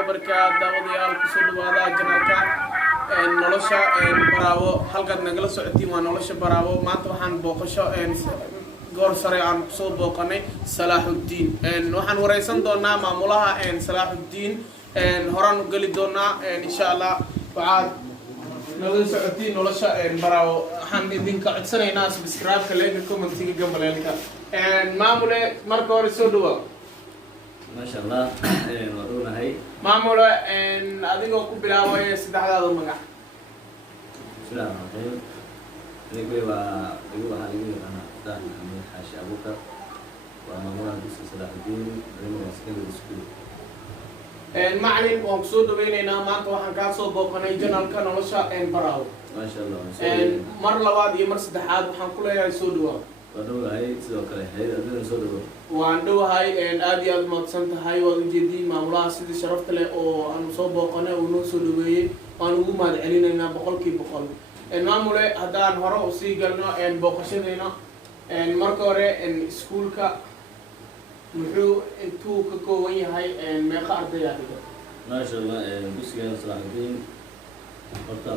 وبركاته داوديال كسر وهذا جنالك nolosha baraabo halkaad nagala socotiin waa nolosha baraabo maanta waxaan booqasho goor sare aan soo booqanay Salaaxudiin waxaan wareysan doonaa maamulaha Salaaxudiin horaan u gali doonaa insha Allah waxaad nagala socotiin nolosha baraabo waxaan idinka codsanaynaa subscribe-ka like comment-iga gambaleelka maamule marka hore soo dhawaad ما شاء الله ورونا هاي maamule adigoo ku bilaabay saddexdaada magac سلام عليكم يقول أنا فتاح محمد حاشي أبو بكر وأنا مرة بس صلاح الدين بريمير سكندري سكول macallin waan kusoo dhaweynaynaa maanta waxaan kaa soo booqanay janalka nolosha baraawo ما شاء الله mar labaad iyo mar saddexaad waxaan ku leeyahay soo dhawaad ورونا هاي سيدو كله هاي أدنى سودو waan dhawahay aad iyo aad mahadsan tahay waad ujeediin maamulaha sidii sharafta leh oo aanu soo booqanay oo noo soo dhaweeyey waan ugu mahad celinaynaa boqolkiiba boqol maamule haddaan hore usii galno booqashadayna marka hore iskuulka muxuu intuu ka kooban yahay meeqa ardayaa dhiga ما شاء الله بس كان صلاح الدين قطع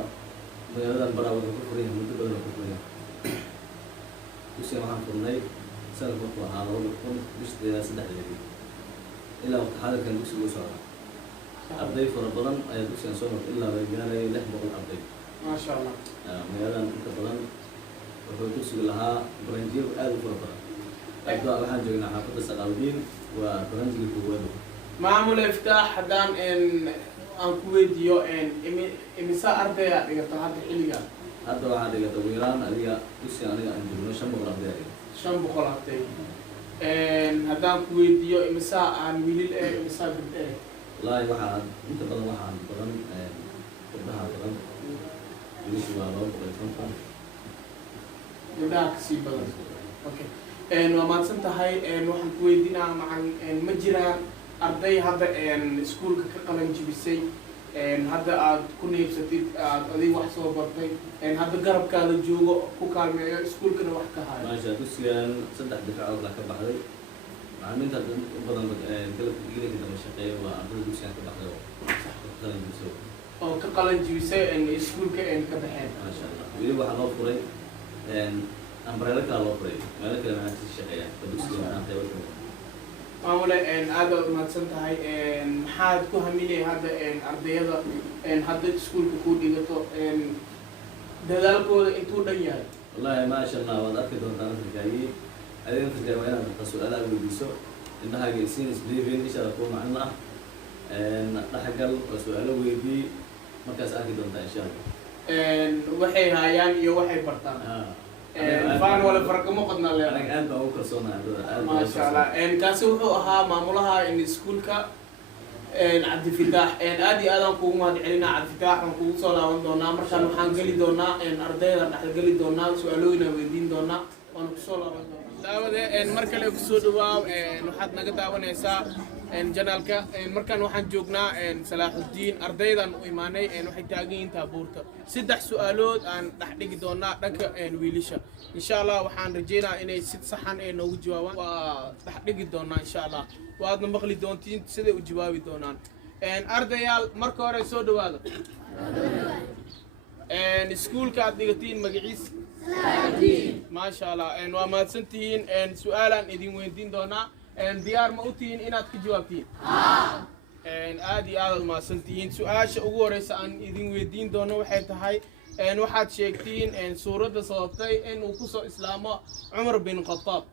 مجال براو كفرين مدة كفرين بس كان محمد فرناي سنة كفر هذا هو كون بس سدح لي إلا وقت هذا كان بس وصار أبدي فربنا أي بس كان صوم إلا بيجانا يلح بقول أبدي ما شاء الله مجال كفران وهو بس لها برنجير ألف فربنا أبدا waxaan joognaa xaafadda Salaaxudiin waa barnaamijka koowaad maamul iftaax hadaan aan ku weydiiyo imisa ardayda dhigata hadda xilliga hadda waxaan dhigata wiilaan adiga dugsi aniga aan joogno 500 arday 500 arday hadaan ku weydiiyo imisa aan wiilil imisa gabdhe wallaahi waxaan inta badan gabdhaha badan wiilashu waa 250 gabdhaha kasii badan okay waa mahadsan tahay waxaan ku weydiinaa macallin ma jiraan arday hadda iskuulka ka qalan jibisay hadda aad ku neebsatid aad adiga wax soo bartay hadda garabkaada joogo ku kaalmeeyo iskuulkana wax ka hayo maasha dugsigan 3 difaacood la ka baxday macalimiinta u badan galabka geelka dama shaqeeyo waa ardayda dugsigan ka baxday oo ka qalan jibisay iskuulka ka baxeen maasha Allah weli waxa loo furay أمبريلا كلا فري ما لك لما تشجع بدوس كمان أنت وكذا maamule aad mahadsan tahay maxaad ku haminay hadda ardayda hadda iskuulka ku dhigato dadaalkooda intuu dhan yahay والله ما شاء الله وضعك دون تعرف الجاي أدين في الجامعة أنا بتصل على أبو بيسو إنها جالسين سبليفين إيش أقول معنا نحقل وسؤاله ويدي مركز أكيد دون إن شاء الله waxay hayaan iyo waxay bartaan faan wala farqo ma qodna leeyahay أنا أنت أو كرسونا ما شاء الله kaasi wuxuu ahaa maamulaha iskuulka Cabdi Fitaax aad iyo aad aan kugu mahad celinaa Cabdi Fitaax aan kugu soo laaban doonaa markaan waxaan gali doonaa ardayda dhaxal gali doonaa su'aalooyin weydiin doonaa waan ku soo laaban doonaa daawade mar kale ku soo dhawaaw waxaad naga daawanaysaa janalka markaan waxaan joognaa Salaaxudiin ardaydan u imaanay waxay taagan yihiin taabuurta saddex su'aalood aan dhax dhigi doonaa dhanka wiilisha insha Allah waxaan rajeynayaa inay si saxan ay noogu jawaabaan waa dhax dhigi doonaa insha Allah waadna maqli doontiin sida u jawaabi doonaan ardayaal marka hore soo dhawaada iskuulka aad dhigatiin magaciisa Salaaxudiin ma sha Allah waa mahadsantihiin su'aalaan idin weydiin doonaa diyaar ma u tihiin inaad ka jawaabtiin aad iyo aad mahadsantihiin su'aasha ugu horeysa aan idin weydiin doono waxay tahay waxaad sheegtiin suuradda sababtay in uu ku soo islaamo Umar bin Khattab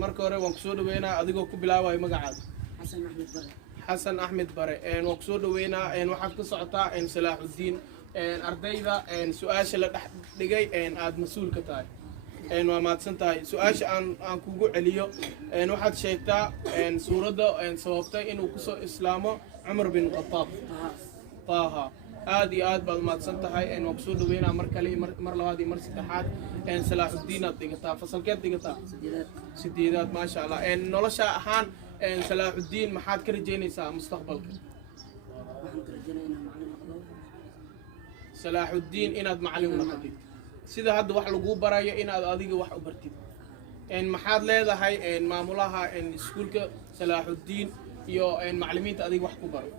marka hore waan ku soo dhaweynaa adigoo ku bilaabay magacaada حسن أحمد بري وكسور دوينا واحد كسرتا Salaaxudiin ardayda su'aasha la dhigay aad mas'uul ka tahay waa mahadsan tahay su'aasha aan kugu celiyo waxaad sheegtaa suuradda sababtay inuu ku soo islaamo Umar bin Khattab Taha aad iyo aad baad mahadsan tahay waan kusoo dhaweynaa mar kale mar labaad iyo mar saddexaad Salaaxudiin aad dhigataa fasalkeed dhigataa sideedaad ma sha Allah nolosha ahaan Salaaxudiin maxaad ka rajeynaysaa mustaqbalka Salaaxudiin inaad macallin noqotid sida hadda wax lagu barayo inaad adiga wax u bartid maxaad leedahay maamulaha iskuulka Salaaxudiin iyo macallimiinta adiga wax ku baro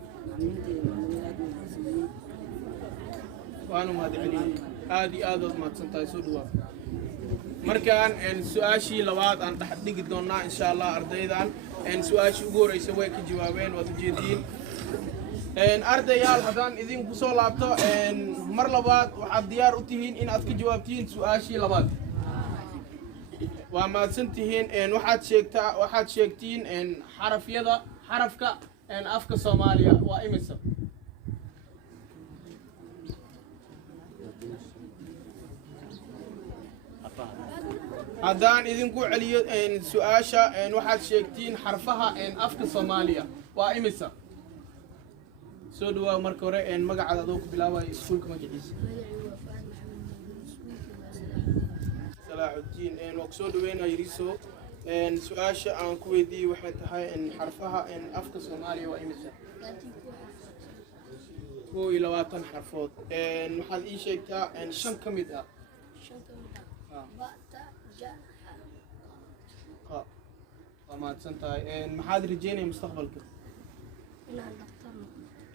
waanu mahadcelin aad iyo aad mahadsantahay soo dhawaad markaan su'aashii labaad aan dhex dhigi doonaa insha Allah ardaydan su'aashii ugu horeysay way ka jawaabeen waad ujeediin ardayaal haddaan idinku soo laabto mar labaad waxaad diyaar u tihiin in aad ka jawaabtiin su'aashii labaad waa mahadsantihiin waxaad sheegtiin xarafka afka Soomaaliya waa imisa haddaan idinku celiyo su'aasha waxaad sheegtiin xarfaha afka Soomaaliya waa imisa soo dhawaad marka hore magacaada adoo ku bilaabay iskuulka magaciisa Salaaxudiin oo soo dhaweynaa yiriso su'aasha aan ku weydiiyay waxay tahay xarfaha afka Soomaaliya waa imisa 22 xarfood waxaad ii sheegtaa 5 ka mid ah mahadsan tahay maxaad rajeynaysaa mustaqbalka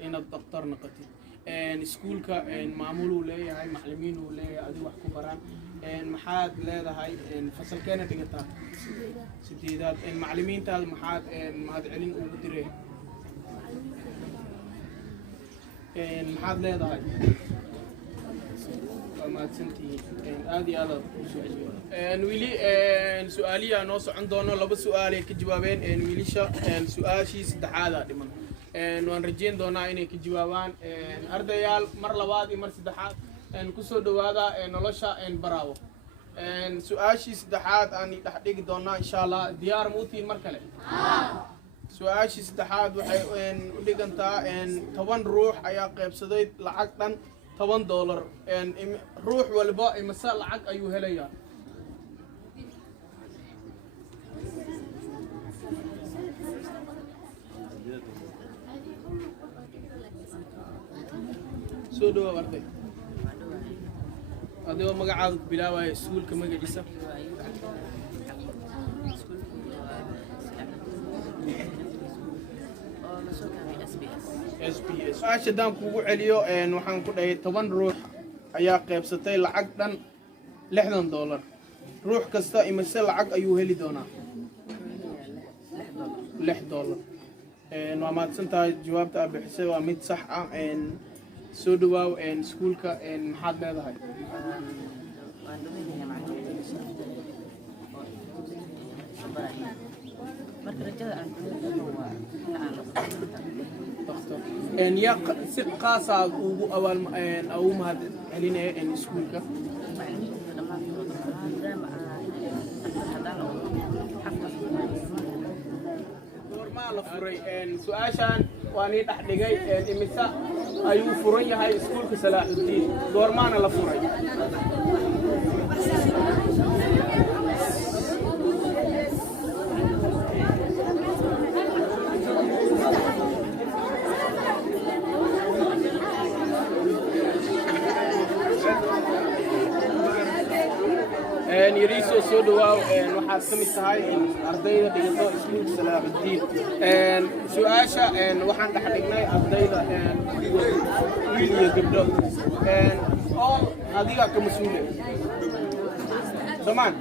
inaad dhaqtar noqotid iskuulka maamuluu leeyahay macallimiinuu leeyahay adiga wax ku baraan maxaad leedahay fasalkeena dhigataa sideedaad macallimiintaada maxaad mahadcelin ugu diray maxaad leedahay mahadsantihiin aad iyo aad wili su'aaliyaa noo socon doono laba su'aal ay ka jawaabeen wiilasha su'aashii saddexaada dhiman waan rajeyn doonaa inay ka jawaabaan ardayaal mar labaad iyo mar saddexaad ku soo dhawaada nolosha Baraawo su'aashii saddexaad aan dhex dhigi doonaa insha Allah diyaar ma u tihiin mar kale su'aashii saddexaad waxay u dhigantaa 10 ruux ayaa qaybsaday lacag dhan $10 ruux walba imisa lacag ayuu helayaa soo dhawaad arday adigoo magacaada ku bilaabaya iskuulka magaciisa SBS aashadaan kugu celiyo waxaan ku dhahay 10 ruux ayaa qaybsatay lacag dhan $60 ruux kasta imisa lacag ayuu heli doonaa $6 waa mahadsantahay jawaabta aad bixisay waa mid sax ah soo dhawaaw iskuulka maxaad leedahay يا قاصة أول أو ما علينا إن سكولك ما لفري سؤاشان واني تحدقي إمسا أيو فري هاي سكولك صلاح الدين دورمان لفري يريسو سودواو waxaad ka mid tahay ardayda dhigato iskuulka Salaaxudiin su'aasha waxaan dhex dhignay ardayda wiil iyo gabdho oo adiga ka mas'uul dhamaan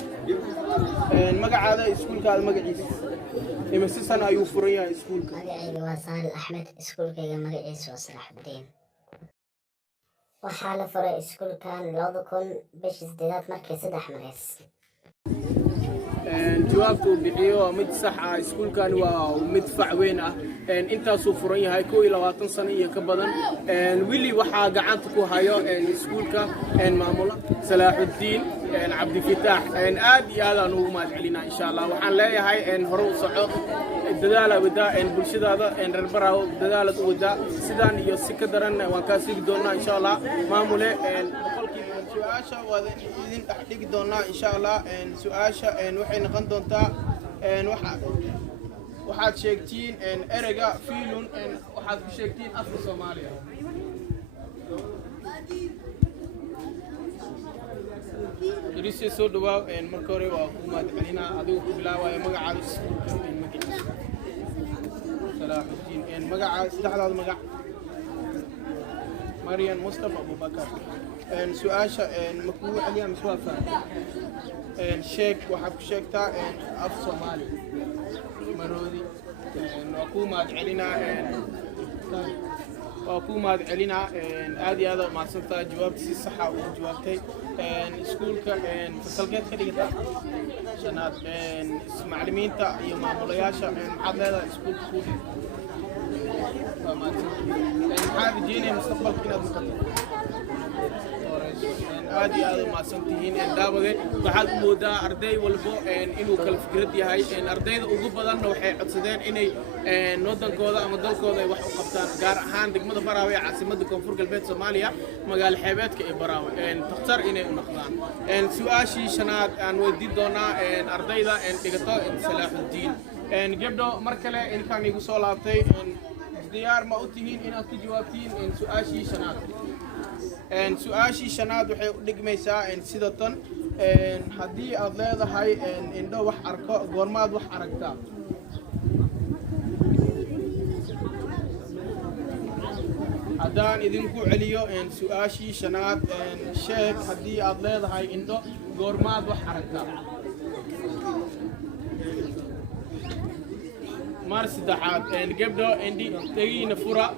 magacaada iskuulkaada magaciisa imisa sano ayuu furan yahay iskuulka magacayga waa Saal Axmed iskuulkayga magaciisa waa Salaaxudiin waxaa la furay iskuulkan 2000 bishii 8 markii 3 mareys jawaabtu bixiyo mid sax ah iskuulkan waa mid fac weyn ah intaasuu furan yahay 22 sano iyo ka badan wili waxaa gacanta ku hayo iskuulka maamula Salaaxudiin Cabdi Fitaax aad iyo aad aan ugu mahadcelinaa insha Allah waxaan leeyahay hore u soco dadaal wada bulshadaada reer Baraawo dadaal wada sidaan iyo si ka daran waan ka sii doonaa insha Allah maamule boqolkiiba su'aasha wada idin dhex dhigi doonaa insha Allah su'aasha waxay noqon doontaa waxaad sheegtiin ereyga fiilun waxaad ku sheegtiin afka Soomaaliya دريسي سو دواء مركوري وحكومة علينا أدو كبلا ومجا على السكول صلاح الدين مجا استحضر هذا مجا مريم مصطفى أبو بكر سؤال مكتوب عليها مسوافة شيك وحب شيك تا أف صومالي مرودي وحكومة علينا وحكومة علينا هذه هذا ما صرت جوابتي صحة وجوابتي سكول فصلت كذا سنة معلمين تا يوم معلياشة محل هذا سكول كودي فما هذا جيني مستقبل كنا مستقبل هذه هذا ما سنتين دابغي waxaad moodaa arday walbo inuu kala fikrad yahay ardayda ugu badan waxay codsadeen inay wadankooda ama dalkooda ay wax u qabtaan gaar ahaan degmada Baraawe ee caasimadda Koonfur Galbeed Soomaaliya magaalo xeebeedka ee Baraawe takhtar inay u noqdaan su'aashii shanaad aan weydiin doonaa ardayda dhigato Salaaxudiin gabdho mar kale inkaan igu soo laabtay diyaar ma u tihiin inaad ka jawaabtiin su'aashii shanaad سؤاشي شناد وحي دقميسا سيدا تن هدي أضليد هاي إندو وح أركا غورماد وح أركتا هدان إذنكو عليو سؤاشي شناد شيك هدي أضليد هاي إندو غورماد وح أركتا مارس دحات قبلو عندي تغي نفورا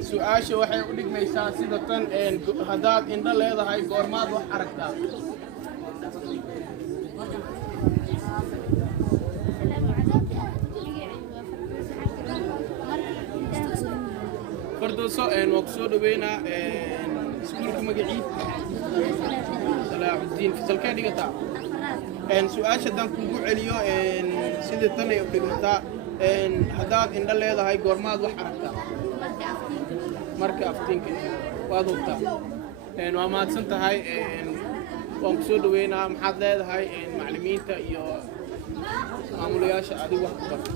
سؤاشي waxay u dhigmaysaa sida tan hadaad indho leedahay goormaad wax aragtaa fardooso waa ku soo dhaweynaa iskuulka magaciid Salaaxudiin fasalkee dhigataa su'aasha dan kugu celiyo sida tan ay u dhigmataa hadaad indho leedahay goormaad wax aragtaa marka aftiinka waad hubtaa waa mahadsan tahay waan ku soo dhaweynaa maxaad leedahay macallimiinta iyo maamulayaasha adigu wax ku barta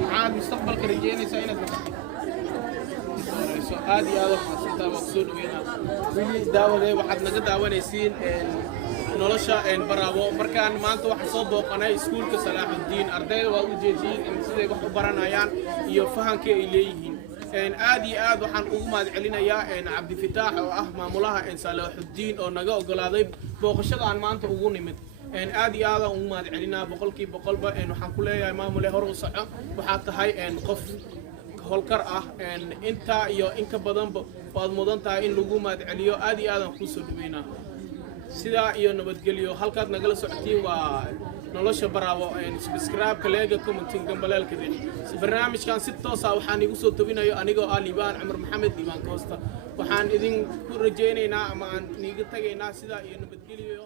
maxaad mustaqbalka rajeynaysaa inaad noqoto aad iyo aad u mahadsantahay waan ku soo dhaweynaa wili daawadee waxaad naga daawanaysiin nolosha Baraawo markaan maanta waxa soo booqanay iskuulka Salaaxudiin ardayda waa u jeediyeen siday wax u baranayaan iyo fahanka ay leeyihiin aad iyo aad waxaan ugu mahad celinayaa Cabdi Fataax oo ah maamulaha Salaaxudiin oo naga ogolaaday booqashada aan maanta ugu nimid aad iyo aad ugu mahad celinaa boqolkiiba boqolba waxaan ku leeyahay maamule hor u soco waxa tahay qof howlkar ah inta iyo in ka badanba waad mudan tahay in lagu mahad celiyo aad iyo aad aan ku soo dhaweynaa sidaa iyo nabadgelyo halkaad nagala socotiin waa nolosha Baraawo subscribe kaleega commenting gambaleelka barnaamijkan si toos ah waxaan igu soo tobinayo anigoo ah Liibaan Cumar Maxamed Liibaan Koosta waxaan idin ku rajaynaynaa ama aan niga tagaynaa sidaa iyo nabadgelyo